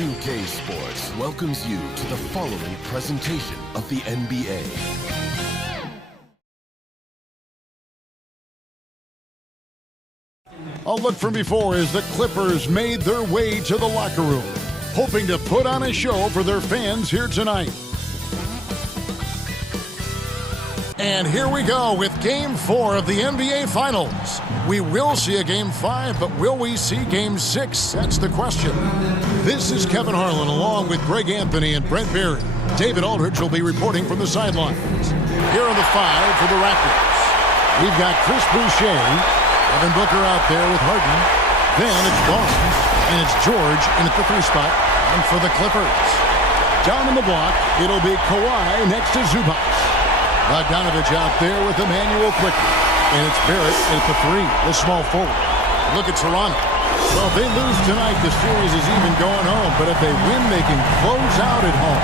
2K Sports welcomes you to the following presentation of the NBA. A look from before as the Clippers made their way to the locker room, hoping to put on a show for their fans here tonight. And here we go with Game 4 of the NBA Finals. We will see a Game 5, but will we see Game 6? That's the question. This is Kevin Harlan along with Greg Anthony and Brent Barry. David Aldridge will be reporting from the sidelines. Here are the 5 for the Raptors. We've got Chris Boucher, Devin Booker out there with Harden. Then it's Barnes, and it's George in at the 3 spot. And for the Clippers, down in the block, it'll be Kawhi next to Zubac. Bogdanovich out there with Emmanuel quickly. And it's Barrett at the 3, the small forward. Look at Toronto. Well, if they lose tonight, the series is even going home. But if they win, they can close out at home.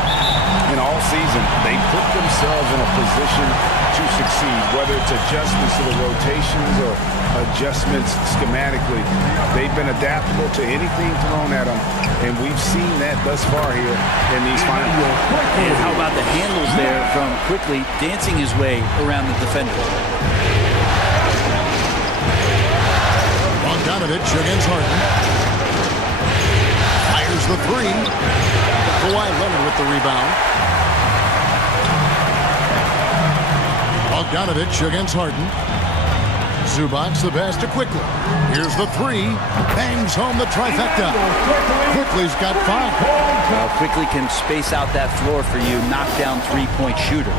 In all season, they put themselves in a position to succeed, whether it's adjustments to the rotations or adjustments schematically. They've been adaptable to anything thrown at them, and we've seen that thus far here in these finals. And how about the handles there from quickly dancing his way around the defender. Bogdanovich against Harden. Fires the 3. Kawhi Leonard with the rebound. Bogdanovich against Harden. Zubac the pass to Quickly. Here's the 3. Bangs home the trifecta. Quickly's got 5. Well, Quickly can space out that floor for you. Knockdown three-point shooter.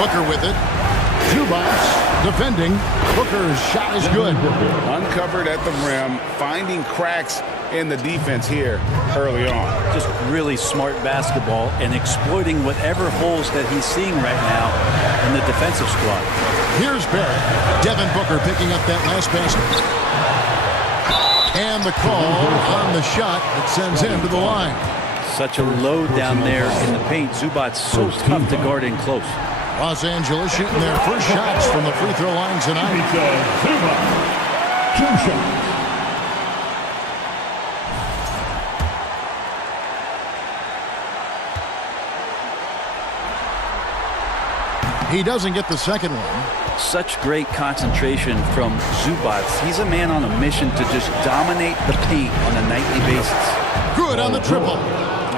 Booker with it. Zubac defending. Booker's shot is good. Uncovered at the rim, finding cracks in the defense here early on. Just really smart basketball and exploiting whatever holes that he's seeing right now in the defensive squad. Here's Barrett. Devin Booker picking up that last basket. And the call on the shot that sends him to the line. Such a load down there in the paint. Zubac's so tough to guard in close. Los Angeles shooting their first shots from the free throw line tonight. 2 shots. He doesn't get the second one. Such great concentration from Zubac. He's a man on a mission to just dominate the paint on a nightly basis. Good on the triple.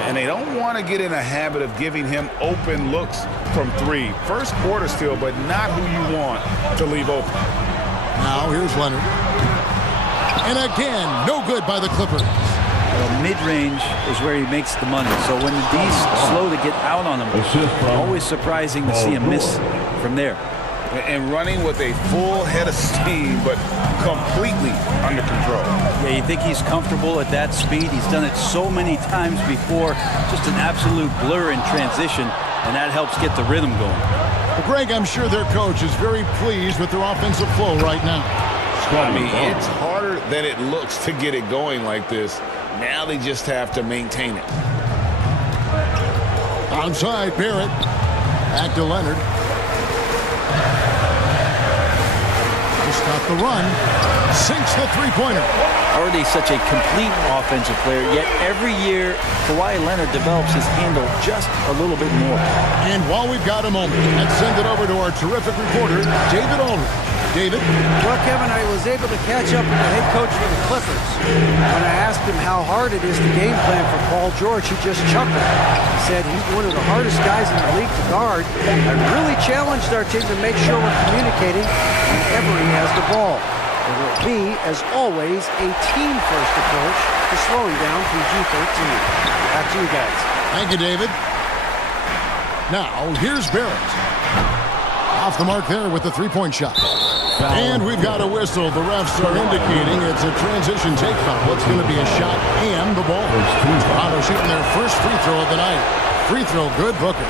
And they don't want to get in a habit of giving him open looks from 3. First quarter still, but not who you want to leave open. Now here's Leonard. And again, no good by the Clippers. Well, mid-range is where he makes the money. So when the D's slow to get out on him, always surprising to see him miss from there. And running with a full head of steam, but completely under control. Yeah, you think he's comfortable at that speed. He's done it so many times before. Just an absolute blur in transition, and that helps get the rhythm going. Well, Greg, I'm sure their coach is very pleased with their offensive flow right now. I mean, it's harder than it looks to get it going like this. Now they just have to maintain it. Onside, Barrett. Back to Leonard. Just got the run. Sinks the three-pointer. Already such a complete offensive player, yet every year Kawhi Leonard develops his handle just a little bit more. And while we've got a moment, let's send it over to our terrific reporter, David Aldridge. David? Well, Kevin, I was able to catch up with the head coach for the Clippers. When I asked him how hard it is to game plan for Paul George, he just chuckled. He said he's one of the hardest guys in the league to guard. I really challenged our team to make sure we're communicating whenever he has the ball. It will be, as always, a team-first approach to slowing down PG-13. Back to you guys. Thank you, David. Now, here's Barrett. Off the mark there with the three-point shot. And we've got a whistle. The refs are indicating it's a transition take foul. It's going to be a shot and the ball. Toronto shooting their first free throw of the night. Free throw, good, Booker.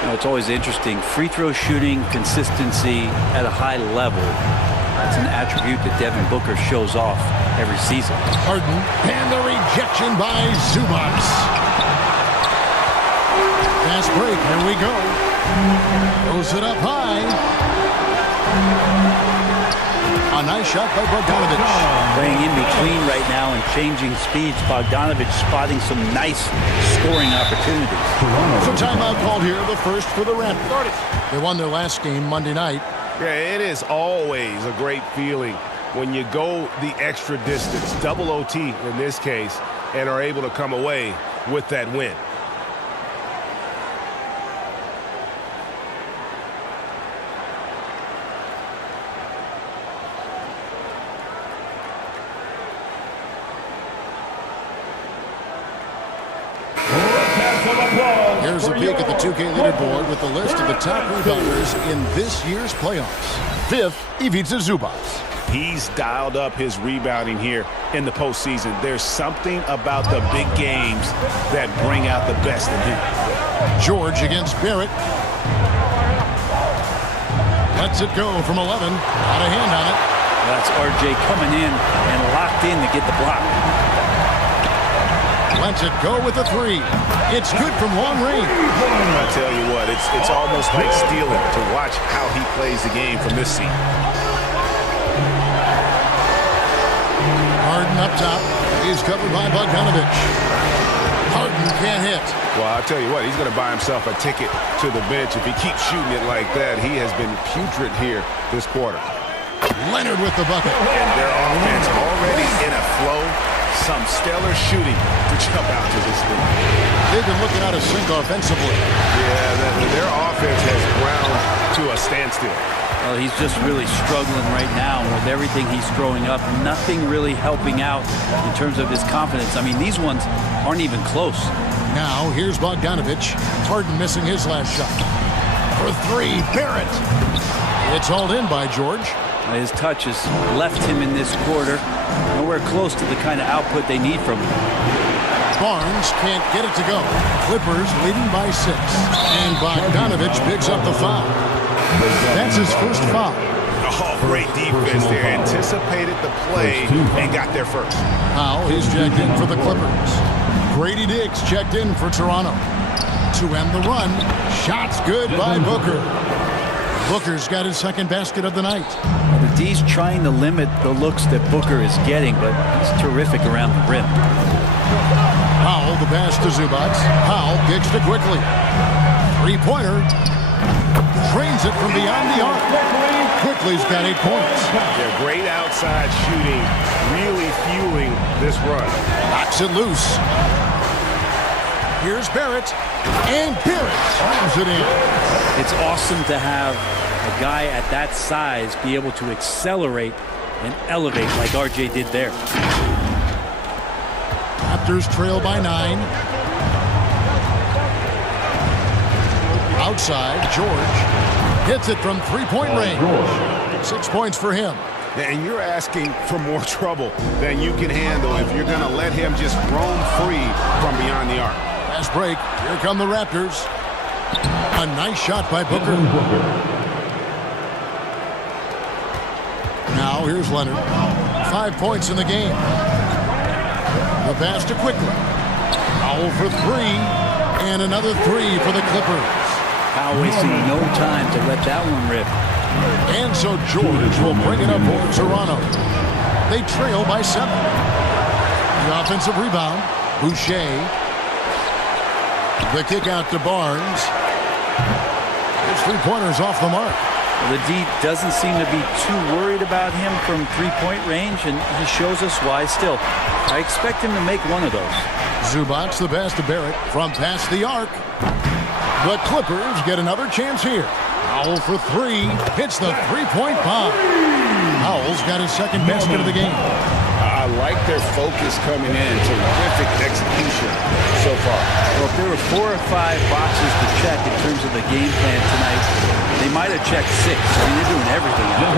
You know, it's always interesting. Free throw shooting, consistency at a high level. That's an attribute that Devin Booker shows off every season. Harden, and the rejection by Zubac. Fast break, here we go. Throws it up high. A nice shot by Bogdanovich. Playing in between right now and changing speeds. Bogdanovich spotting some nice scoring opportunities. So timeout called here, the first for the Raptors. They won their last game Monday night. Yeah, it is always a great feeling when you go the extra distance, double OT in this case, and are able to come away with that win. Here's a peek at the 2K leaderboard with the list of the top rebounders in this year's playoffs. Fifth, Ivica Zubac. He's dialed up his rebounding here in the postseason. There's something about the big games that bring out the best in him. George against Barrett. Lets it go from 11. Got a hand on it. That's RJ coming in and locked in to get the block. Lets it go with a three. It's good from long range. I tell you what, it's almost like stealing to watch how he plays the game from this seat. Harden up top. He's covered by Bogdanovich. Harden can't hit. Well, I'll tell you what, he's going to buy himself a ticket to the bench. If he keeps shooting it like that, he has been putrid here this quarter. Leonard with the bucket. And their offense already in a flow. Some stellar shooting to jump out to this league. They've been looking out of sync offensively. Yeah, their offense has ground to a standstill. Well, he's just really struggling right now with everything he's throwing up. Nothing really helping out in terms of his confidence. I mean, these ones aren't even close. Now, here's Bogdanovich. Harden missing his last shot. For three, Barrett. It's hauled in by George. His touch has left him in this quarter. Nowhere close to the kind of output they need from him. Barnes can't get it to go. Clippers leading by 6. And Bogdanovich picks up the foul. That's his first foul. Oh, great defense there. Anticipated the play and got there first. Powell is checked in for the Clippers. Grady Diggs checked in for Toronto. To end the run, shots good by Booker. Booker's got his second basket of the night. The D's trying to limit the looks that Booker is getting, but he's terrific around the rim. Powell, the pass to Zubac. Powell kicks it quickly. Three-pointer. Trains it from beyond the arc. Quickly's got 8 points. Yeah, great outside shooting, really fueling this run. Knocks it loose. Here's Barrett. And Barrett slams it in. It's awesome to have a guy at that size be able to accelerate and elevate like RJ did there. Raptors trail by 9. Outside, George hits it from three-point range. 6 points for him. And you're asking for more trouble than you can handle if you're going to let him just roam free from beyond the arc. Fast break. Here come the Raptors. A nice shot by Booker. Now here's Leonard. 5 points in the game. The pass to Quickly. Powell for 3. And another 3 for the Clippers. Powell wasting no time to let that one rip. And so George will bring it up for Toronto. They trail by 7. The offensive rebound. Boucher. The kick out to Barnes. His three-pointers off the mark. Well, the D doesn't seem to be too worried about him from three-point range, and he shows us why still. I expect him to make one of those. Zubac, the pass to Barrett from past the arc. The Clippers get another chance here. Powell for 3. Hits the three-point bomb. Powell's got his second basket of the game. I like their focus coming in. Terrific execution so far. Well, if there were 4 or 5 boxes to check in terms of the game plan tonight, they might have checked 6. I mean, they're doing everything out.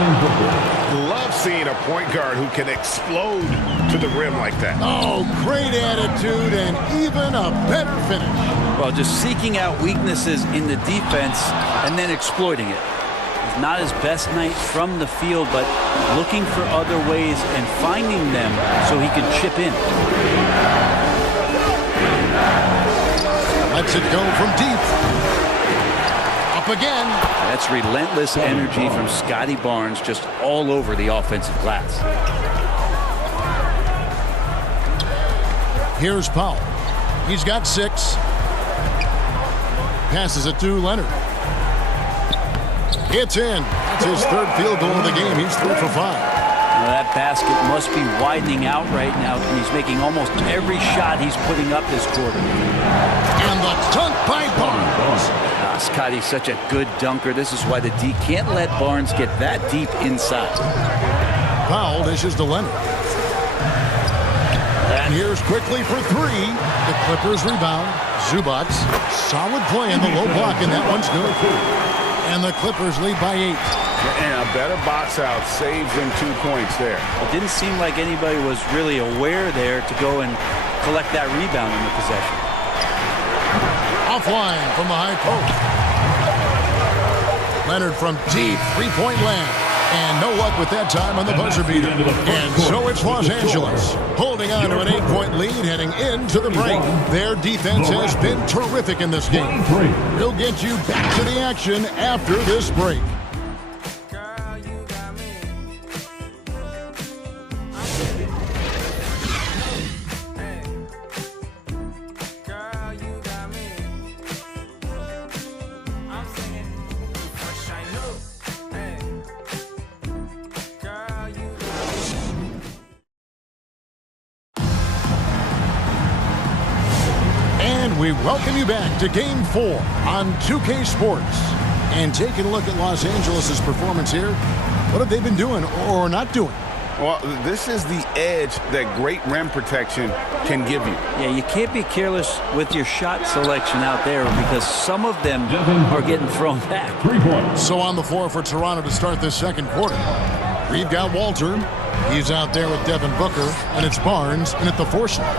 Love seeing a point guard who can explode to the rim like that. Oh, great attitude and even a better finish. Well, just seeking out weaknesses in the defense and then exploiting it. It's not his best night from the field, but looking for other ways and finding them so he can chip in. Lets it go from deep. A Up again. That's relentless energy from Scotty Barnes, just all over the offensive glass. Here's Powell. He's got 6. Passes it to Leonard. It's in. That's his 3rd field goal of the game. He's 3 for 5. Now that basket must be widening out right now. He's making almost every shot he's putting up this quarter. And the dunk by Barnes. Scotty's such a good dunker. This is why the D can't let Barnes get that deep inside. Powell dishes to Leonard. And here's quickly for 3. The Clippers rebound. Zubac. Solid play in the low block, and that one's good. And the Clippers lead by 8. And a better box out saves them 2 points there. It didn't seem like anybody was really aware there to go and collect that rebound in the possession. Offline from the high post. Leonard from deep 3-point land. And no luck with that time on the buzzer beater. And so it's Los Angeles holding on to an 8-point lead heading into the break. Their defense has been terrific in this game. We'll get you back to the action after this break. We welcome you back to Game 4 on 2K Sports. And taking a look at Los Angeles' performance here, what have they been doing or not doing? Well, this is the edge that great rim protection can give you. Yeah, you can't be careless with your shot selection out there because some of them are getting thrown back. 3 points. So on the floor for Toronto to start this second quarter. We've got Walter. He's out there with Devin Booker, and it's Barnes in at the 4 slot.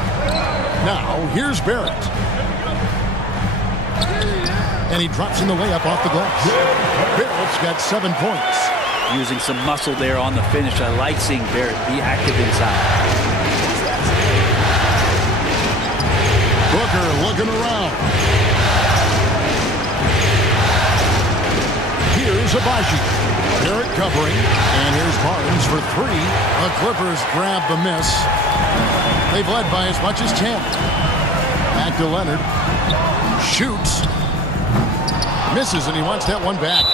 Now, here's Barrett. And he drops in the layup off the glass. Barrett's got 7 points. Using some muscle there on the finish. I like seeing Barrett be active inside. Booker looking around. Here's Abaji. Barrett covering. And here's Barnes for 3. The Clippers grab the miss. They've led by as much as 10. Back to Leonard. Shoots. Misses, and he wants that one back.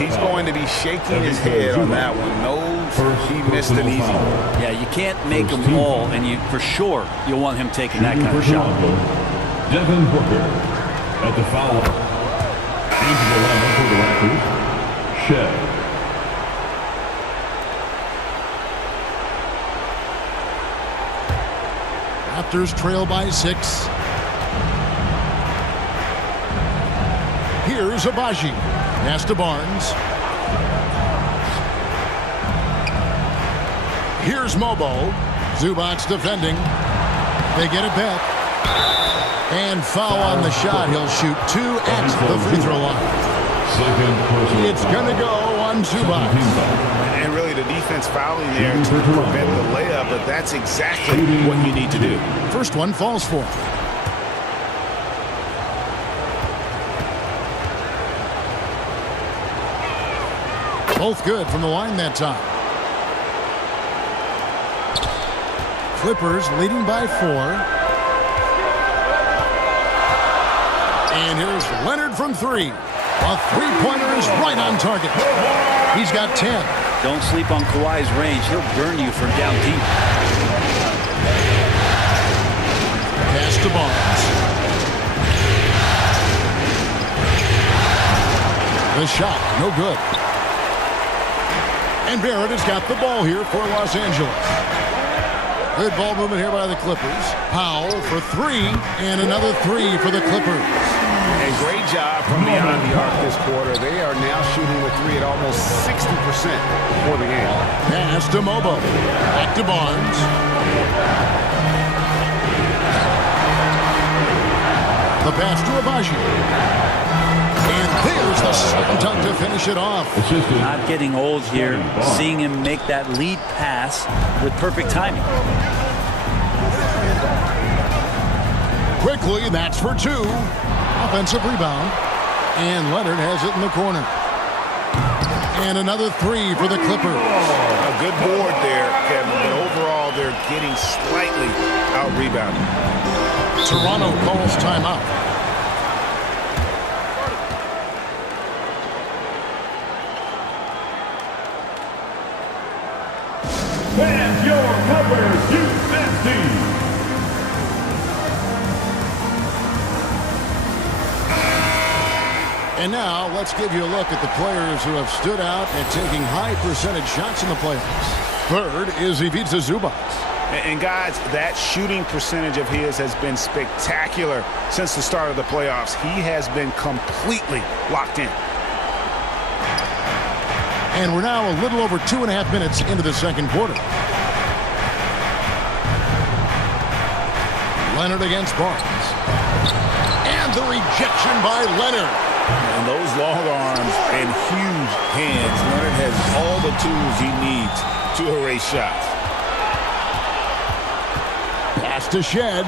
He's going to be shaking his head on that one. Knows he missed an easy one. Yeah, you can't make them all, and you for sure you'll want him taking that kind of shot. Devin Booker at the foul. Into the line for the Raptors. Shed. Raptors trail by 6. Here's Abaji. Pass to Barnes. Here's Mobo. Zubac defending. They get it back. And foul on the shot. He'll shoot 2 at the free throw line. It's going to go on Zubac. And really the defense fouling there to prevent the layup, but that's exactly what you need to do. First one falls for him. Both good from the line that time. Clippers leading by 4. And here's Leonard from 3. A 3-pointer is right on target. He's got 10. Don't sleep on Kawhi's range. He'll burn you from down deep. Pass to Barnes. The shot, no good. And Barrett has got the ball here for Los Angeles. Good ball movement here by the Clippers. Powell for 3, and another 3 for the Clippers. A great job from beyond the arc this quarter. They are now shooting the 3 at almost 60% for the game. Pass to Mobo. Back to Barnes. The pass to Abaji. And there's the slam dunk to finish it off. Not getting old here. Seeing him make that lead pass with perfect timing. Quickly, that's for 2. Offensive rebound. And Leonard has it in the corner. And another three for the Clippers. A good board there, Kevin, but overall they're getting slightly out-rebounded. Toronto calls timeout. And your cover, USC. And now let's give you a look at the players who have stood out at taking high percentage shots in the playoffs. Third is Ivica Zubac. And guys, that shooting percentage of his has been spectacular since the start of the playoffs. He has been completely locked in. And we're now a little over 2.5 minutes into the second quarter. Leonard against Barnes. And the rejection by Leonard. And those long arms and huge hands, Leonard has all the tools he needs to erase shots. Pass to Shed.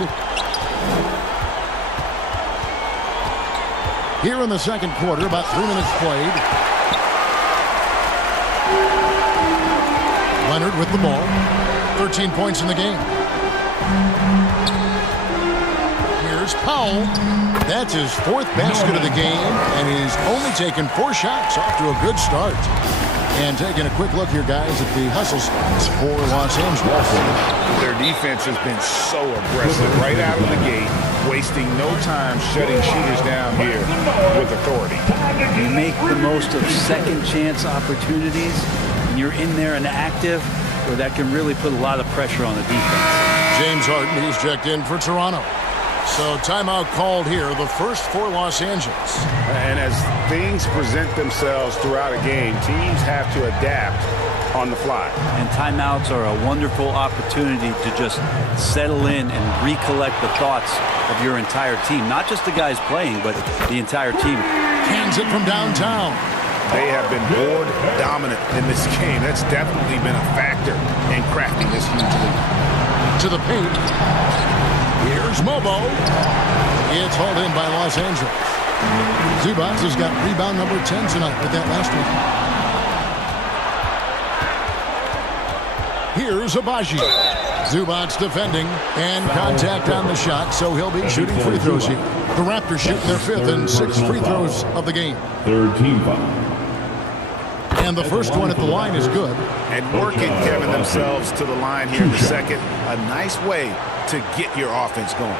Here in the second quarter, about 3 minutes played. Leonard with the ball. 13 points in the game. Here's Powell. That's his fourth basket of the game, and he's only taken 4 shots. Off to a good start. And taking a quick look here, guys, at the hustles for Los Angeles. Their defense has been so aggressive right out of the gate, wasting no time shutting shooters down here with authority. You make the most of second chance opportunities, and you're in there and active, where that can really put a lot of pressure on the defense. James Harden, he's checked in for Toronto. So timeout called here, the first for Los Angeles. And as things present themselves throughout a game, teams have to adapt on the fly. And timeouts are a wonderful opportunity to just settle in and recollect the thoughts of your entire team. Not just the guys playing, but the entire team. Hands it from downtown. They have been board dominant in this game. That's definitely been a factor in crafting this huge lead. To the paint. Here's Mobo. It's hauled in by Los Angeles. Zubac has got rebound number 10 tonight with that last one. Here's Abaji. Zubac defending and contact on the shot, so he'll be shooting free throws here. The Raptors shooting their 5th and 6th free throws of the game. Third team foul. And the first one at the line is good. And working, Kevin, themselves to the line here in the second. A nice way to get your offense going.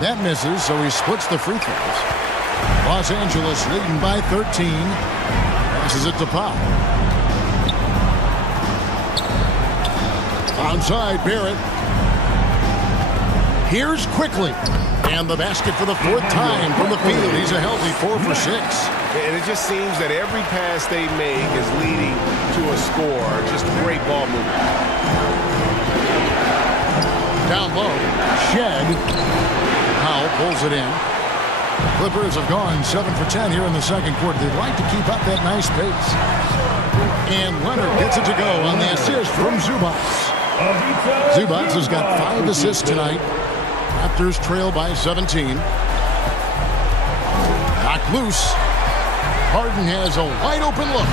That misses, so he splits the free throws. Los Angeles leading by 13. Passes it to Powell. Onside, Barrett. Here's Quickly. And the basket for the 4th time from the field. He's a healthy 4 for 6. And it just seems that every pass they make is leading to a score. Just great ball movement. Down low. Shed. Powell pulls it in. Clippers have gone 7 for 10 here in the second quarter. They'd like to keep up that nice pace. And Leonard gets it to go on the assist from Zubac. Zubac has got 5 assists tonight. Raptors trail by 17. Knocked loose. Harden has a wide open look.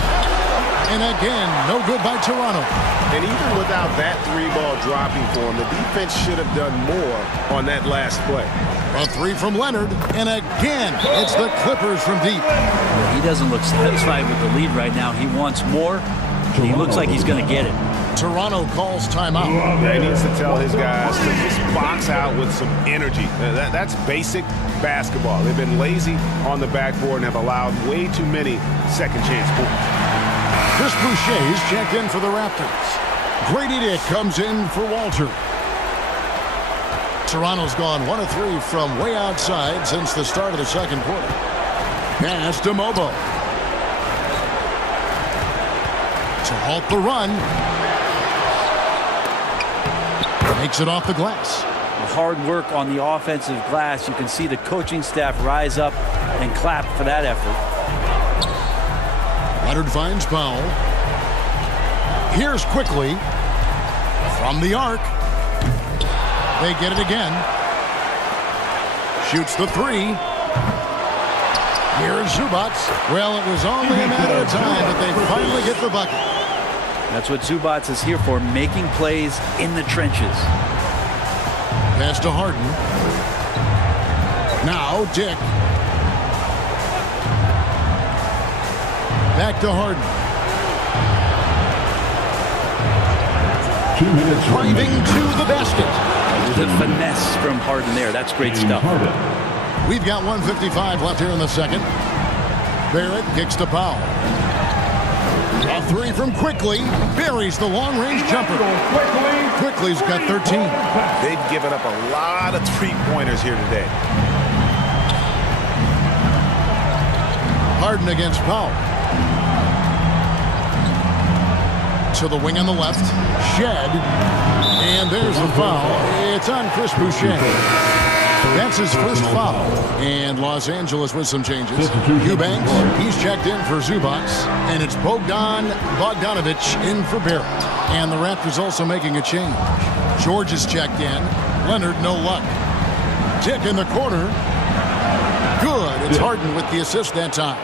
And again, no good by Toronto. And even without that 3-ball dropping for him, the defense should have done more on that last play. A 3 from Leonard, and again, it's the Clippers from deep. He doesn't look satisfied with the lead right now. He wants more. He looks like he's going to get it. Toronto calls timeout. Yeah, he needs to tell his guys to just box out with some energy. That's basic basketball. They've been lazy on the backboard and have allowed way too many second chance points. Chris Boucher's checked in for the Raptors. Grady Dick comes in for Walter. Toronto's gone 1 of 3 from way outside since the start of the second quarter. Pass to Mobo. To halt the run. Makes it off the glass. Hard work on the offensive glass. You can see the coaching staff rise up and clap for that effort. Leonard finds Powell. Here's quickly from the arc. They get it again. Shoots the three. Here's Zubac. Well, it was only a matter of time that they finally get the bucket. That's what Zubac is here for, making plays in the trenches. Pass to Harden. Now Dick. Back to Harden. 2 minutes Driving to the basket. The finesse from Harden there. That's great stuff. We've got 1:55 left here in the second. Barrett kicks to Powell. A three from Quickly. Buries the long-range jumper. Quickly's got 13. They've given up a lot of three-pointers here today. Harden against Powell. To the wing on the left. Shed. And there's the foul. It's on Chris Boucher. That's his first foul. And Los Angeles with some changes. Eubanks, he's checked in for Zubac. And it's Bogdanovic in for Barrett. And the Raptors also making a change. George is checked in. Leonard, no luck. Dick in the corner. Good. It's Harden with the assist that time.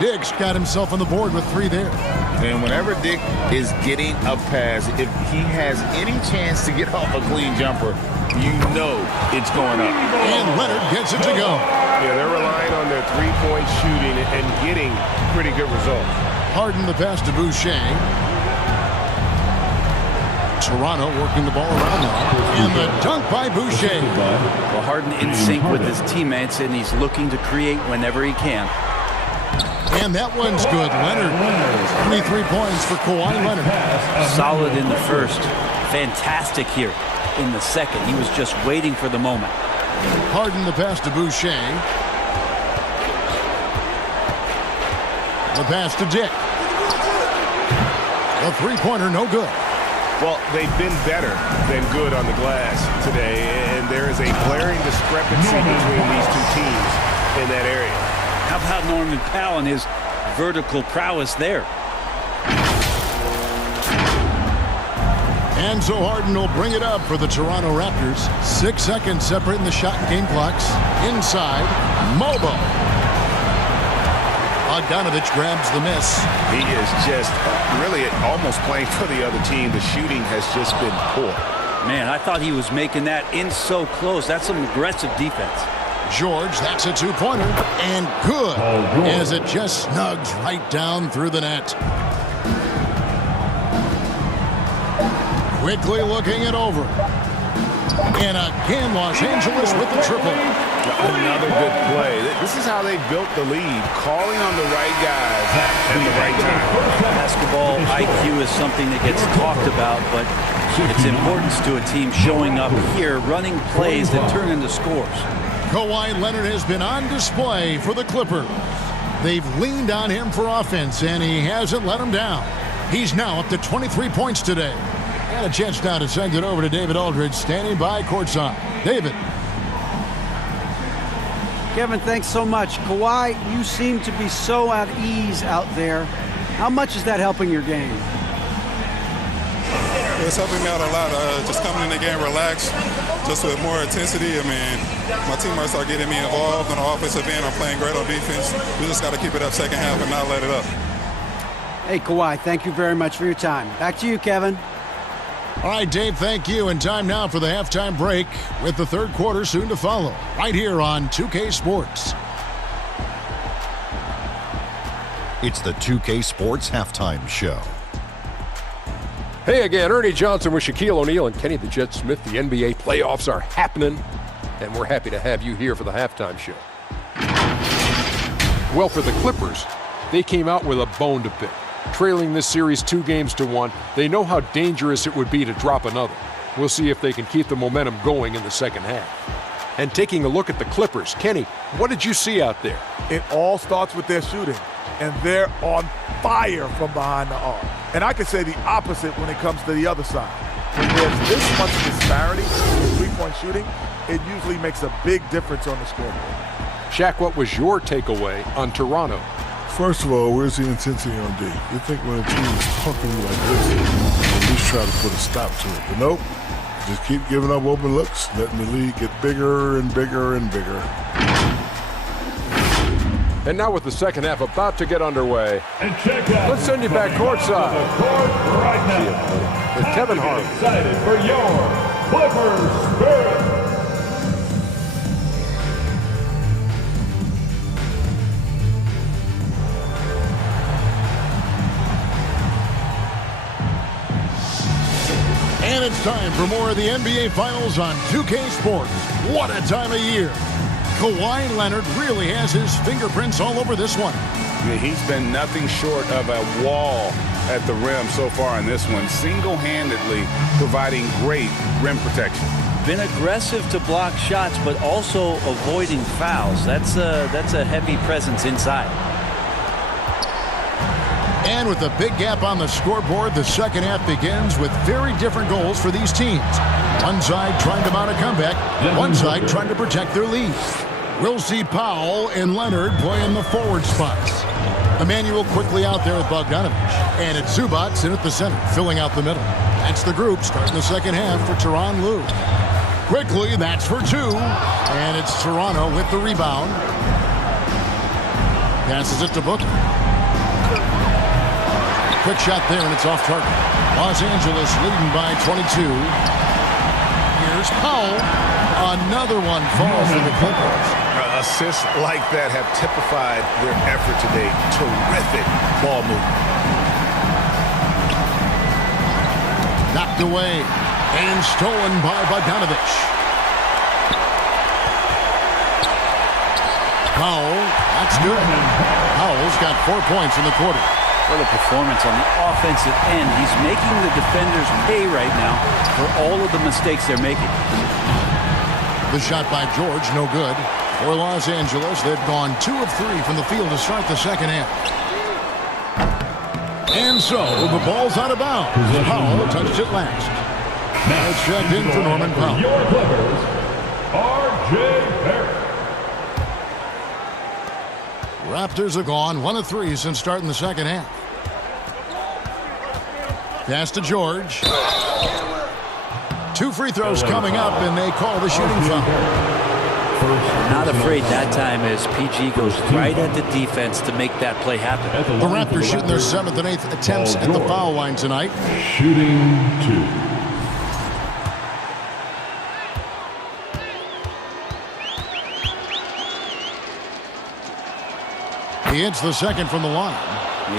Dick's got himself on the board with 3 there. And whenever Dick is getting a pass, if he has any chance to get off a clean jumper, you know it's going up. And Leonard gets it to go. Yeah, they're relying on their three-point shooting and getting pretty good results. Harden the pass to Boucher. Toronto working the ball around now. And the dunk by Boucher. Well, Harden in sync with his teammates, and he's looking to create whenever he can. And that one's good. Leonard, 23 points for Kawhi Leonard. Solid in the first. Fantastic here in the second. He was just waiting for the moment. Harden the pass to Boucher. The pass to Dick. The three-pointer, no good. Well, they've been better than good on the glass today, and there is a glaring discrepancy between these two teams in that area. How about Norman Powell and his vertical prowess there? And so Harden will bring it up for the Toronto Raptors. 6 seconds separating the shot and game clocks. Inside, Mobo. Bogdanovic grabs the miss. He is just really almost playing for the other team. The shooting has just been poor. Man, I thought he was making that in so close. That's some aggressive defense. George, that's a two-pointer, and good, as it just snugs right down through the net. Quickly looking it over. And again, Los Angeles with the triple. Another good play. This is how they built the lead, calling on the right guys at the right time. Basketball IQ is something that gets talked about, but its importance to a team showing up here, running plays that turn into scores. Kawhi Leonard has been on display for the Clippers. They've leaned on him for offense, and he hasn't let them down. He's now up to 23 points today. And a chance now to send it over to David Aldridge, standing by courtside. David. Kevin, thanks so much. Kawhi, you seem to be so at ease out there. How much is that helping your game? It's helping me out a lot. Just coming in the game relaxed, just with more intensity. I mean, my teammates are getting me involved on the offensive end. I'm playing great on defense. We just got to keep it up second half and not let it up. Hey, Kawhi, thank you very much for your time. Back to you, Kevin. All right, Dave, thank you. And time now for the halftime break with the third quarter soon to follow right here on 2K Sports. It's the 2K Sports Halftime Show. Hey again, Ernie Johnson with Shaquille O'Neal and Kenny the Jet Smith. The NBA playoffs are happening, and we're happy to have you here for the halftime show. Well, for the Clippers, they came out with a bone to pick. Trailing this series 2-1, they know how dangerous it would be to drop another. We'll see if they can keep the momentum going in the second half. And taking a look at the Clippers, Kenny, what did you see out there? It all starts with their shooting, and they're on fire from behind the arc. And I could say the opposite when it comes to the other side. When there's this much disparity in three-point shooting, it usually makes a big difference on the scoreboard. Shaq, what was your takeaway on Toronto? First of all, where's the intensity on D? You think when a team is pumping you like this, at least try to put a stop to it. But nope, just keep giving up open looks, letting the lead get bigger and bigger and bigger. And now with the second half about to get underway, And check out let's send you back courtside. the court right now. With Kevin Harlan. Excited for your Clippers Spirit. And it's time for more of the NBA Finals on 2K Sports. What a time of year. Kawhi Leonard really has his fingerprints all over this one. Yeah, he's been nothing short of a wall at the rim so far in this one, single-handedly providing great rim protection. Been aggressive to block shots, but also avoiding fouls. That's a heavy presence inside. And with a big gap on the scoreboard, the second half begins with very different goals for these teams. One side trying to mount a comeback, one side trying to protect their lead. We'll see Powell and Leonard play in the forward spots. Emmanuel quickly out there with Bogdanovich. And it's Zubats in at the center, filling out the middle. That's the group starting the second half for Tyronn Lue. Quickly, that's for two. And it's Toronto with the rebound. Passes it to Booker. Quick shot there, and it's off target. Los Angeles leading by 22. Here's Powell. Another one falls for the Clippers. Assists like that have typified their effort today. Terrific ball movement. Knocked away and stolen by Bogdanovich. Powell, that's good. Powell's got 4 points in the quarter. What a performance on the offensive end. He's making the defenders pay right now for all of the mistakes they're making. The shot by George, no good. For Los Angeles, they've gone 2 of 3 from the field to start the second half. And so, the ball's out of bounds. Powell touched it last. Now it's checked in for Norman Powell. Your Clippers, R.J. Barrett. Raptors have gone 1 of 3 since starting the second half. Pass to George. 2 free throws coming up, and they call the shooting foul. Not afraid that time as PG goes right at the defense to make that play happen. The Raptors shooting their 7th and 8th attempts at the foul line tonight. Shooting 2. He hits the second from the line.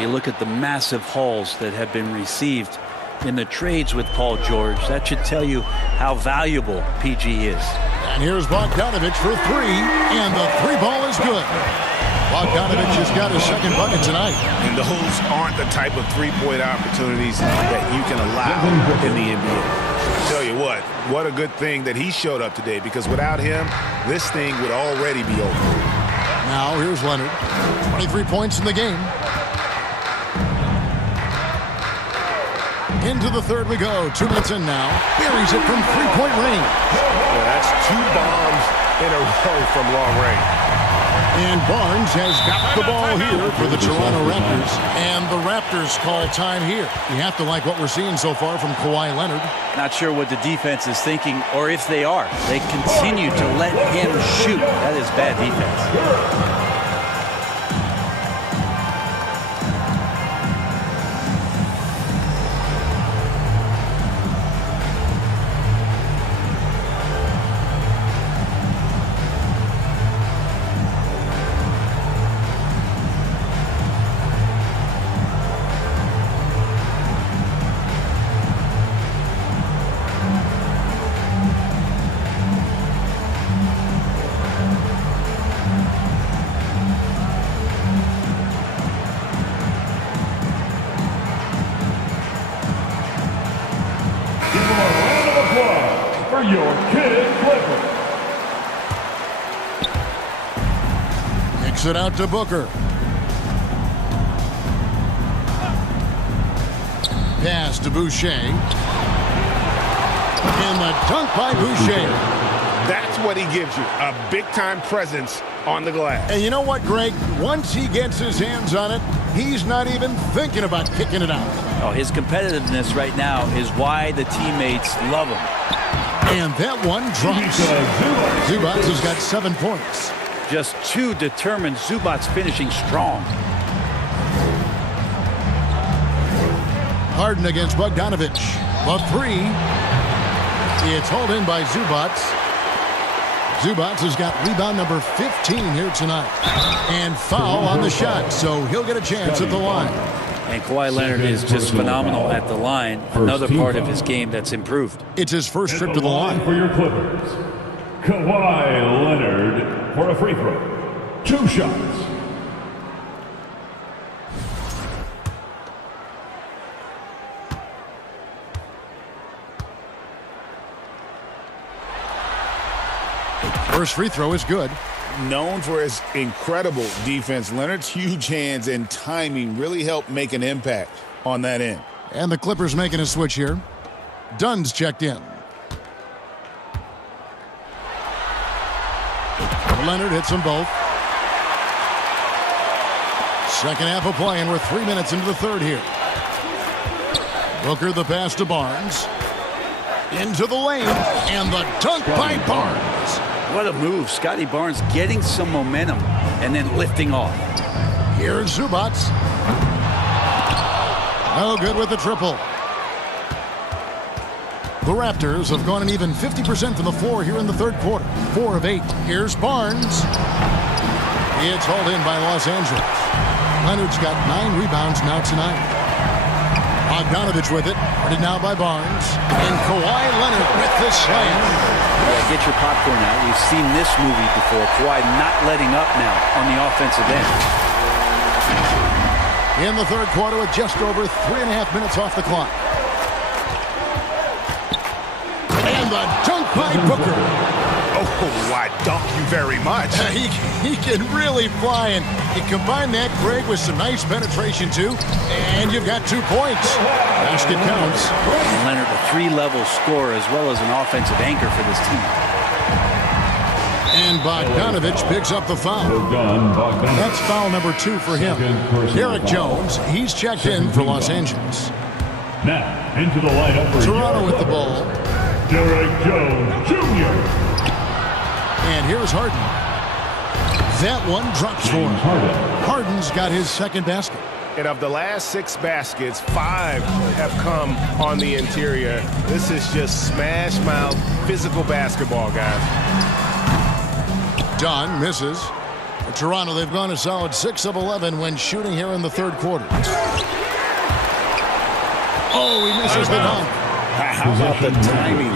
You look at the massive hauls that have been received in the trades with Paul George. That should tell you how valuable PG is. And here's Bogdanovich for 3, and the 3 ball is good. Bogdanovich has got his second bucket tonight. And those aren't the type of three-point opportunities that you can allow in the NBA. I tell you what a good thing that he showed up today, because without him, this thing would already be over. Now here's Leonard. 23 points in the game. Into the third we go. 2 minutes in now. Buries it from 3-point range. Yeah, that's 2 bombs in a row from long range. And Barnes has got the ball here for the Toronto Raptors. And the Raptors call time here. You have to like what we're seeing so far from Kawhi Leonard. Not sure what the defense is thinking, or if they are. They continue to let him shoot. That is bad defense. Your Kid Clipper. Kicks it out to Booker. Pass to Boucher. And the dunk by Boucher. That's what he gives you, a big-time presence on the glass. And you know what, Greg? Once he gets his hands on it, he's not even thinking about kicking it out. Oh, his competitiveness right now is why the teammates love him. And that one drops. Zubats has got 7 points. Just too determined. Zubats finishing strong. Harden against Bogdanovic. The 3. It's hauled in by Zubats. Zubats has got rebound number 15 here tonight. And foul on the shot, so he'll get a chance at the line. And Kawhi Leonard is just phenomenal at the line. Another part of his game that's improved. It's his first trip to the line. For your Clippers, Kawhi Leonard for a free throw. 2 shots. First free throw is good. Known for his incredible defense, Leonard's huge hands and timing really helped make an impact on that end. And the Clippers making a switch here. Dunn's checked in. Leonard hits them both. Second half of play, and we're 3 minutes into the third here. Booker the pass to Barnes. Into the lane, and the dunk by Barnes. What a move. Scotty Barnes getting some momentum and then lifting off. Here's Zubats. No good with the triple. The Raptors have gone an even 50% from the floor here in the third quarter. 4 of 8. Here's Barnes. It's hauled in by Los Angeles. Leonard's got 9 rebounds now tonight. Bogdanovic with it. Guarded now by Barnes. And Kawhi Leonard with the slam. Yeah, get your popcorn out. We've seen this movie before. Kawhi not letting up now on the offensive end. In the third quarter with just over 3.5 minutes off the clock. And the dunk by Booker. Oh, I dunk you very much. He can really fly, and you combine that, Greg, with some nice penetration, too, and you've got 2 points. Basket counts. And Leonard, a 3-level scorer as well as an offensive anchor for this team. And Bogdanovic picks up the foul. That's foul number 2 for him. Derek Jones, he's checked in for Los Angeles. Now, into the lineup for Toronto with the ball. Derek Jones, Jr. And here's Harden. That one drops for him. Harden's got his second basket. And of the last 6 baskets, 5 have come on the interior. This is just smash mouth physical basketball, guys. Dunn misses. For Toronto, they've gone a solid 6 of 11 when shooting here in the third quarter. Oh, he misses the dunk. How about the timing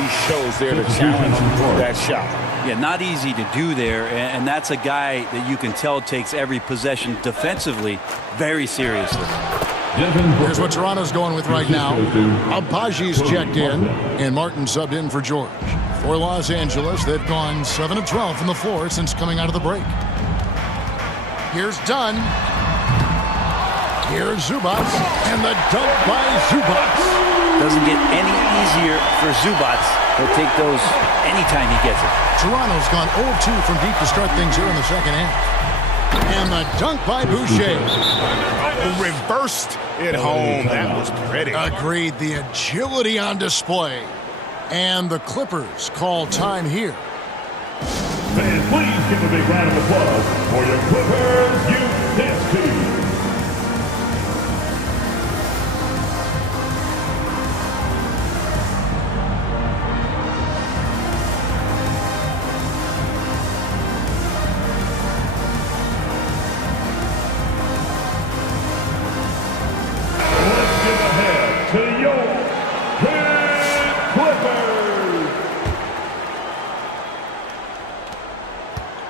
he shows there to challenge that shot? Yeah, not easy to do there, and that's a guy that you can tell takes every possession defensively very seriously. Here's what Toronto's going with right now. Abaji's checked in, and Martin subbed in for George. For Los Angeles, they've gone 7 of 12 from the floor since coming out of the break. Here's Dunn. Here's Zubats, and the dunk by Zubats. Doesn't get any easier for Zubats. He'll take those anytime he gets it. Toronto's gone 0 of 2 from deep to start things here in the second half. And the dunk by Boucher. Reversed it home. That was pretty. Agreed. The agility on display. And the Clippers call time here. Fans, please give a big round of applause for your Clippers Youth Dance Team.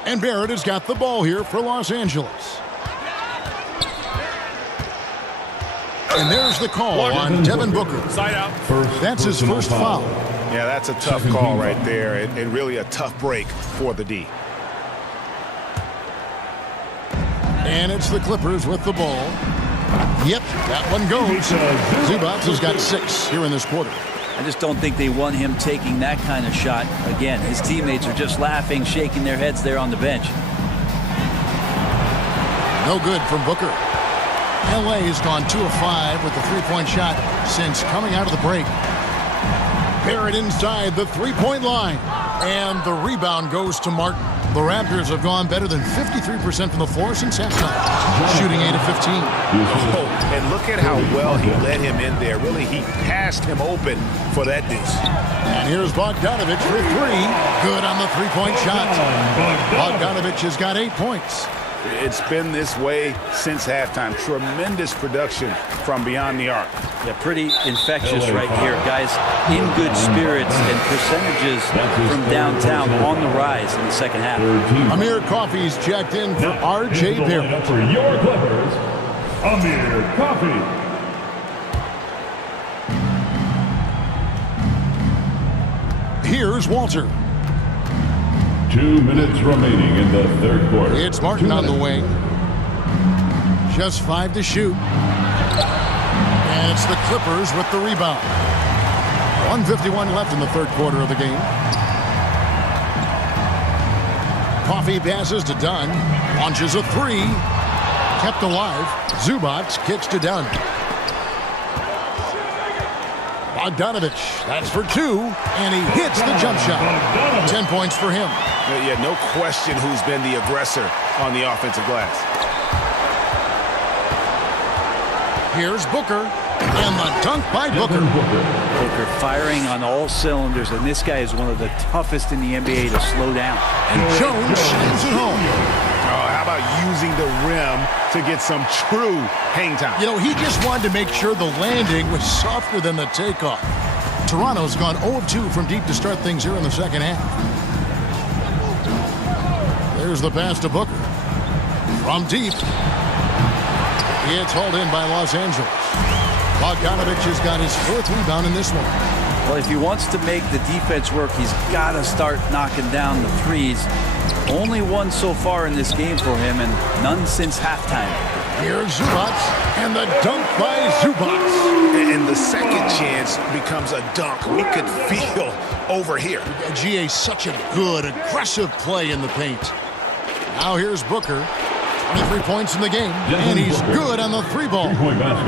And Barrett has got the ball here for Los Angeles. And there's the call on Devin Booker. Side out. That's his first foul. Yeah, that's a tough call right there, and really a tough break for the D. And it's the Clippers with the ball. Yep, that one goes. Zubats has got 6 here in this quarter. I just don't think they want him taking that kind of shot again. His teammates are just laughing, shaking their heads there on the bench. No good from Booker. L.A. has gone 2 of 5 with the three-point shot since coming out of the break. Barrett inside the three-point line. And the rebound goes to Martin. The Raptors have gone better than 53% from the floor since halftime, shooting 8 of 15. Oh, and look at how well he let him in there. Really, he passed him open for that deuce. And here's Bogdanovich for 3. Good on the three-point shot. Bogdanovich has got 8 points. It's been this way since halftime. Tremendous production from beyond the arc. Yeah, pretty infectious right here. Guys in good spirits and percentages from downtown on the rise in the second half. Amir Coffey's checked in for R.J. Barrett. For your Clippers, Amir Coffey. Here's Walter. 2 minutes remaining in the third quarter. It's Martin on the wing. Just 5 to shoot. And it's the Clippers with the rebound. 1:51 left in the third quarter of the game. Coffey passes to Dunn. Launches a 3. Kept alive. Zubac kicks to Dunn. Bogdanovich, that's for 2. And he hits the jump shot. 10 points for him. Yeah, no question who's been the aggressor on the offensive glass. Here's Booker, and the dunk by Booker. Booker firing on all cylinders, and this guy is one of the toughest in the NBA to slow down. And Jones slams it home. Oh, how about using the rim to get some true hang time? You know, he just wanted to make sure the landing was softer than the takeoff. Toronto's gone 0 of 2 from deep to start things here in the second half. There's the pass to Booker. From deep. It's hauled in by Los Angeles. Bogdanovich has got his 4th rebound in this one. Well, if he wants to make the defense work, he's got to start knocking down the threes. Only one so far in this game for him, and none since halftime. Here's Zubac, and the dunk by Zubac. And the second chance becomes a dunk. We could feel over here. GA, such a good, aggressive play in the paint. Now here's Booker. 23 points in the game, and he's good on the 3-ball.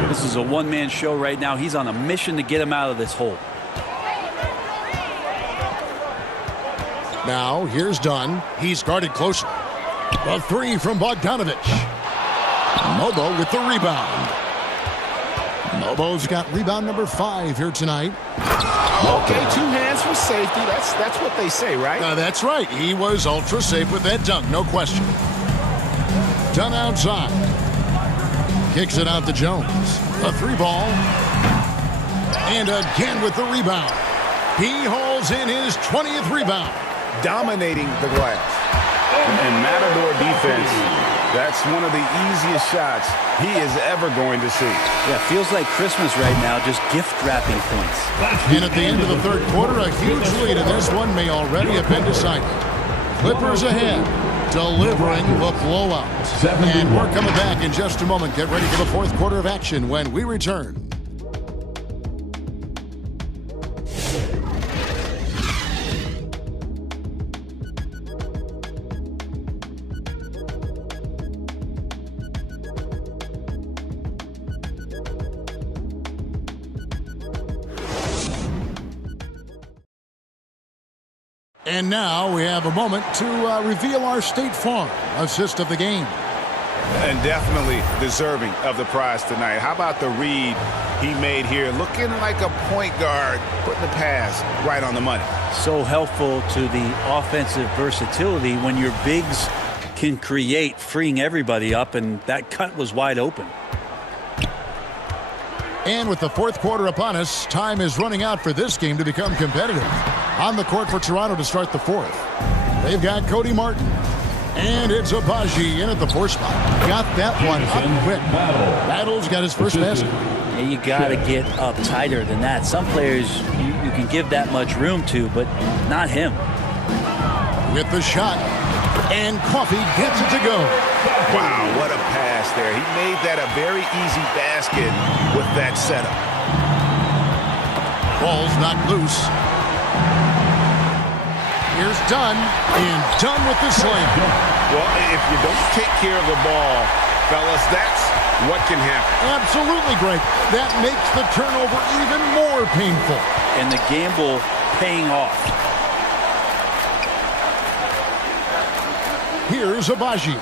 This is a one-man show right now. He's on a mission to get him out of this hole. Now, here's Dunn. He's guarded closely. The 3 from Bogdanovich. Mobo with the rebound. Mobo's got rebound number 5 here tonight. Okay, 2 hands for safety. That's what they say, right? That's right. He was ultra safe with that dunk, no question. Dunn outside. Kicks it out to Jones. A 3-ball. And again with the rebound. He hauls in his 20th rebound. Dominating the glass. And Matador defense, that's one of the easiest shots he is ever going to see. Yeah, feels like Christmas right now, just gift wrapping points. And at the end of the third quarter, a huge lead, and this one may already have been decided. Clippers ahead, delivering the blowout. And we're coming back in just a moment. Get ready for the fourth quarter of action when we return. And now we have a moment to reveal our State Farm assist of the game. And definitely deserving of the prize tonight. How about the read he made here? Looking like a point guard, putting the pass right on the money. So helpful to the offensive versatility when your bigs can create, freeing everybody up, and that cut was wide open. And with the fourth quarter upon us, time is running out for this game to become competitive. On the court for Toronto to start the fourth. They've got Cody Martin. And it's Abaji in at the 4 spot. Got that one up quick. Battle's got his first basket. Yeah, you got to get up tighter than that. Some players you can give that much room to, but not him. With the shot. And Coffey gets it to go. Wow, what a pass there. He made that a very easy basket with that setup. Ball's knocked loose. Here's Dunn, and Dunn with the slam. Well, if you don't take care of the ball fellas. That's what can happen. Absolutely, Greg. That makes the turnover even more painful. And the gamble paying off. Here's Abaji.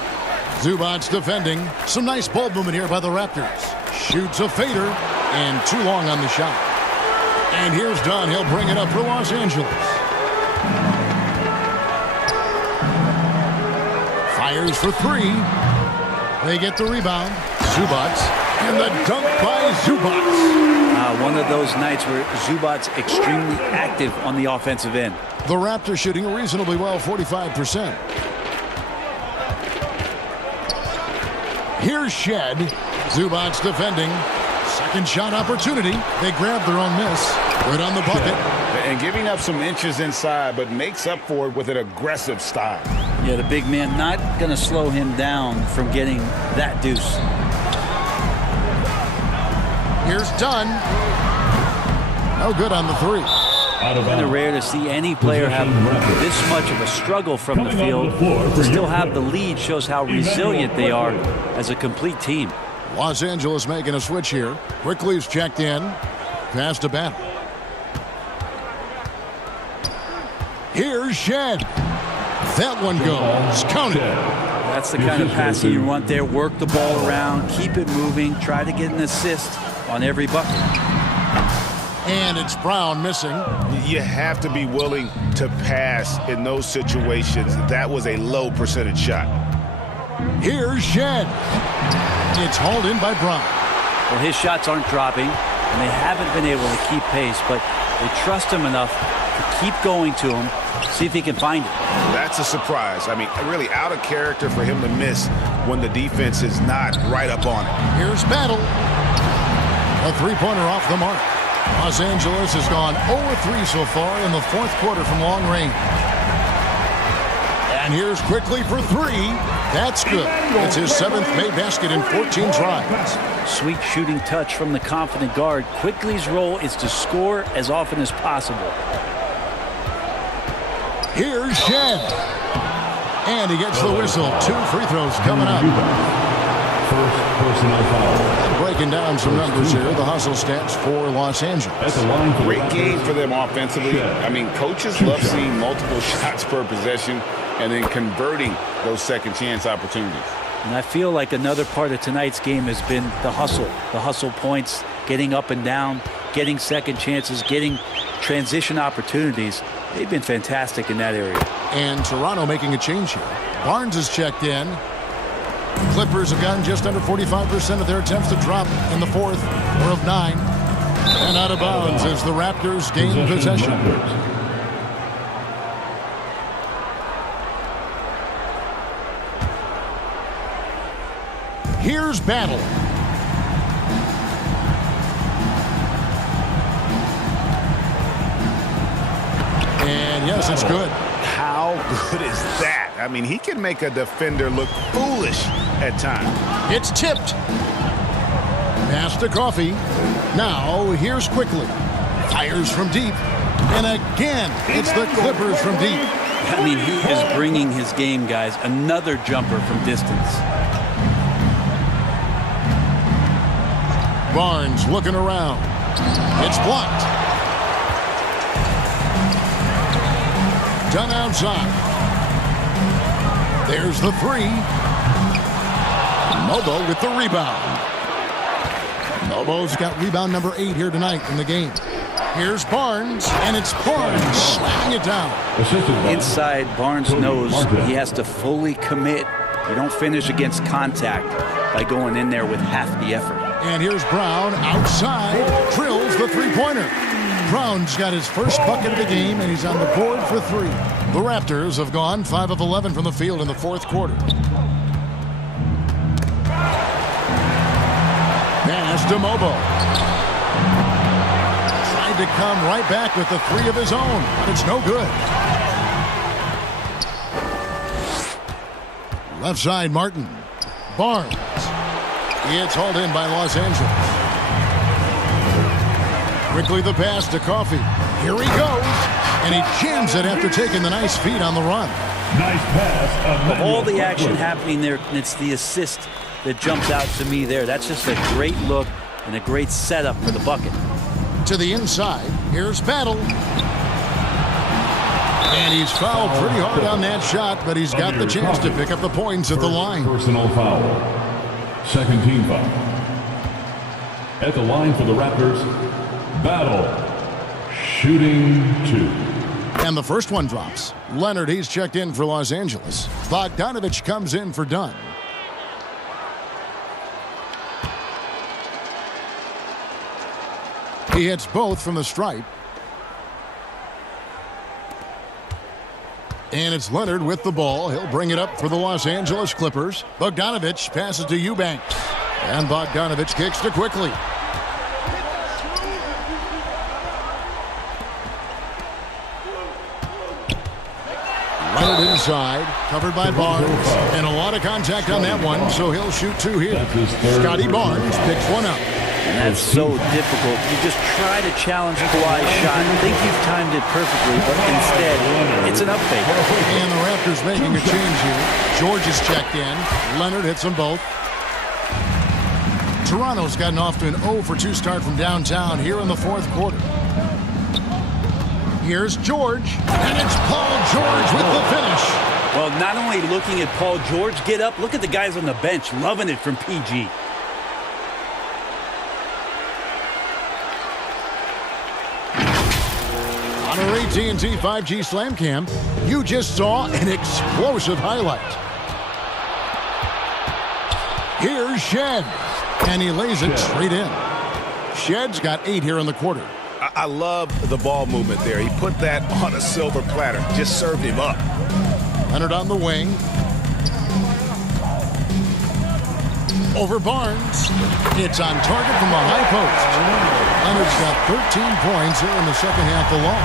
Zubac's defending. Some nice ball movement here by the Raptors. Shoots a fader, and too long on the shot. And here's Dunn. He'll bring it up for Los Angeles. Fires for three. They get the rebound. Zubac. And the dunk by Zubac. One of those nights where Zubac's extremely active on the offensive end. The Raptors shooting reasonably well, 45%. Here's Shed. Zubac's defending. Second shot opportunity. They grab their own miss. Right on the bucket. And giving up some inches inside, but makes up for it with an aggressive style. Yeah, the big man not going to slow him down from getting that deuce. Here's Dunn. No good on the three. Kind of rare to see any player have this much of a struggle from the field. To still have the lead shows how resilient they are as a complete team. Los Angeles making a switch here. Quickly's checked in. Pass to Battle. Here's Shed. That one goes. Counted. That's the kind of passing you want there. Work the ball around. Keep it moving. Try to get an assist on every bucket. And it's Brown missing. You have to be willing to pass in those situations. That was a low percentage shot. Here's Shed. It's hauled in by Brown. Well, his shots aren't dropping, and they haven't been able to keep pace, but they trust him enough to keep going to him, see if he can find it. That's a surprise. I mean, really out of character for him to miss when the defense is not right up on it. Here's Battle. A three-pointer off the mark. Los Angeles has gone 0-3 so far in the fourth quarter from long range. And here's Quickly for three. That's good. It's his seventh made basket in 14 tries. Sweet shooting touch from the confident guard. Quickly's role is to score as often as possible. Here's Shed. And he gets the whistle. 2 free throws coming up. First personal foul. Breaking down some numbers here. The hustle stats for Los Angeles. Great game for them offensively. I mean, coaches love seeing multiple shots per possession and then converting those second chance opportunities. And I feel like another part of tonight's game has been the hustle points, getting up and down, getting second chances, getting transition opportunities. They've been fantastic in that area. And Toronto making a change here. Barnes is checked in. Clippers have gotten just under 45% of their attempts to drop in the fourth, or of 9. And out of bounds as the Raptors gain possession. Here's Battle. And yes, it's good. How good is that? I mean, he can make a defender look foolish at times. It's tipped. Pass to Coffee. Now, here's Quickly. Fires from deep. And again, it's the Clippers from deep. I mean, he is bringing his game, guys. Another jumper from distance. Barnes looking around. It's blocked. Done outside. There's the three. Mobo with the rebound. Mobo's got rebound number 8 here tonight in the game. Here's Barnes, and it's Barnes slamming it down. Inside, Barnes knows he has to fully commit. You don't finish against contact by going in there with half the effort. And here's Brown outside, drills the three-pointer. Brown's got his first bucket of the game, and he's on the board for 3. The Raptors have gone 5 of 11 from the field in the fourth quarter. Pass to Mobo. Tried to come right back with the 3 of his own, but it's no good. Left side, Martin. Barnes. It's hauled in by Los Angeles. Quickly the pass to Coffee. Here he goes. And he jams it after taking the nice feed on the run. Nice pass. Of all the action happening there, it's the assist that jumps out to me there. That's just a great look and a great setup for the bucket. To the inside, here's Battle. And he's fouled pretty hard on that shot, but he's got the chance to pick up the points at the line. Personal foul. Second team foul. At the line for the Raptors, Battle. Shooting 2. And the first one drops. Leonard, he's checked in for Los Angeles. Bogdanovich comes in for Dunn. He hits both from the stripe. And it's Leonard with the ball. He'll bring it up for the Los Angeles Clippers. Bogdanovich passes to Eubanks. And Bogdanovich kicks to quickly. Leonard inside, covered by Barnes, and a lot of contact on that one, so he'll shoot 2 here. Scotty Barnes picks one up. And that's so difficult. You just try to challenge Kawhi's shot, think you've timed it perfectly, but instead, it's an up fake. And the Raptors making a change here. George is checked in. Leonard hits them both. Toronto's gotten off to an 0-for-2 start from downtown here in the fourth quarter. Here's George, and it's Paul George with the finish. Well, not only looking at Paul George get up, look at the guys on the bench loving it from PG. On our AT&T 5G Slam Cam, you just saw an explosive highlight. Here's Shed, and he lays it straight in. Shed's got 8 here in the quarter. I love the ball movement there. He put that on a silver platter. Just served him up. Leonard on the wing. Over Barnes. It's on target from the high post. Leonard's got 13 points here in the second half alone.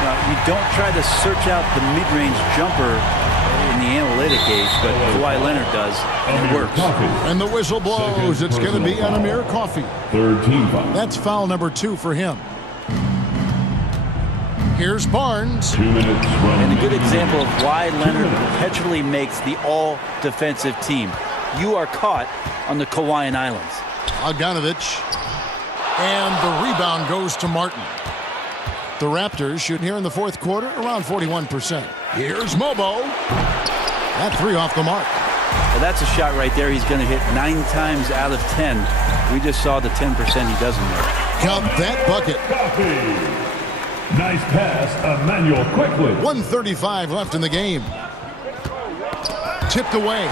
Now, you don't try to search out the mid-range jumper in the analytic age, but Kawhi Leonard does, and it works. And the whistle blows. It's going to be on Amir Coffey. Third team foul. That's foul number 2 for him. Here's Barnes. 2 minutes and a good example of why Leonard perpetually makes the all-defensive team. You are caught on the Kauaian Islands. Bogdanovich. And the rebound goes to Martin. The Raptors shoot here in the fourth quarter around 41%. Here's Mobo. That 3 off the mark. Well, that's a shot right there he's going to hit 9 times out of 10. We just saw the 10% he doesn't make. Count that bucket. Nice pass, Emmanuel quickly. 1:35 left in the game. Tipped away.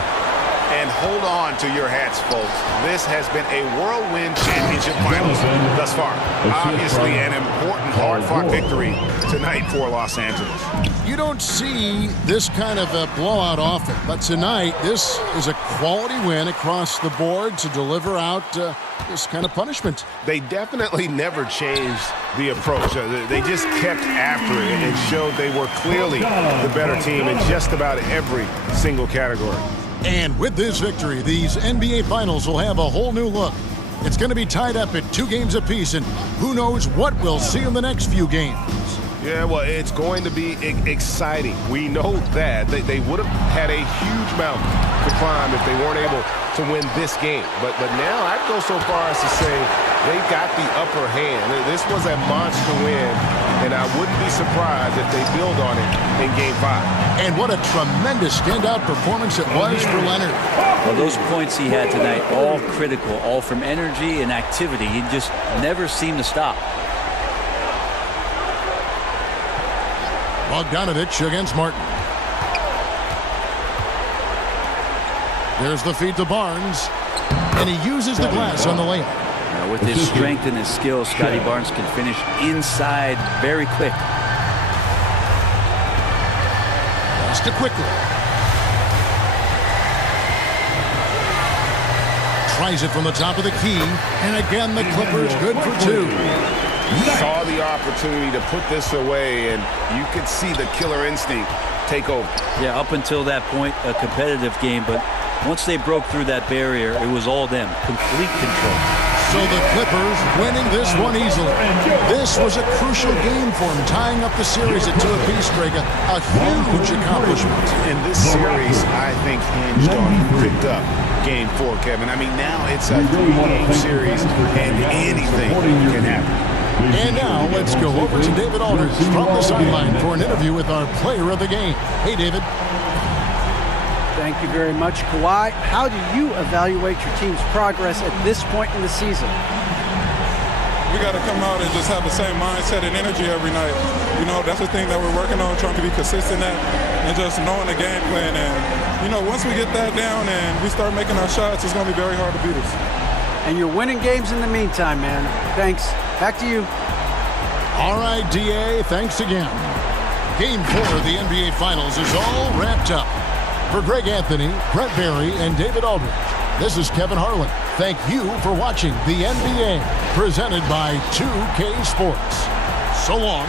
And hold on to your hats, folks. This has been a whirlwind championship finals thus far. Obviously an important, hard-fought victory tonight for Los Angeles. You don't see this kind of a blowout often, but tonight this is a quality win across the board to deliver out this kind of punishment. They definitely never changed the approach. They just kept after it and showed they were clearly the better team in just about every single category. And with this victory, these NBA Finals will have a whole new look. It's going to be tied up at 2 games apiece, and who knows what we'll see in the next few games. Yeah, well, it's going to be exciting. We know that. They would have had a huge mountain to climb if they weren't able to win this game. But now I'd go so far as to say they've got the upper hand. This was a monster win, and I wouldn't be surprised if they build on it in Game 5. And what a tremendous standout performance it was for Leonard. Well, those points he had tonight, all critical, all from energy and activity. He just never seemed to stop. Bogdanovich against Martin. There's the feed to Barnes, and he uses the glass on the layup. Now, with his strength and his skill, Scotty Barnes can finish inside very quick. Pass to quickly. Tries it from the top of the key, and again the Clippers good for 2. Saw the opportunity to put this away, and you could see the killer instinct take over. Yeah, up until that point, a competitive game, but once they broke through that barrier, it was all them. Complete control. So the Clippers winning this one easily. This was a crucial game for them, tying up the series at 2 apiece, Greg. A huge accomplishment. And this series, I think, hinged on who picked up Game 4, Kevin. I mean, now it's a 3-game series, and anything can happen. And now let's go over to David Aldridge from the sideline for an interview with our player of the game. Hey, David. Thank you very much, Kawhi. How do you evaluate your team's progress at this point in the season? We got to come out and just have the same mindset and energy every night. You know, that's the thing that we're working on, trying to be consistent at, and just knowing the game plan. And, you know, once we get that down and we start making our shots, it's going to be very hard to beat us. And you're winning games in the meantime, man. Thanks. Back to you. All right, DA, thanks again. Game 4 of the NBA Finals is all wrapped up. For Greg Anthony, Brett Barry, and David Aldridge, this is Kevin Harlan. Thank you for watching the NBA, presented by 2K Sports. So long.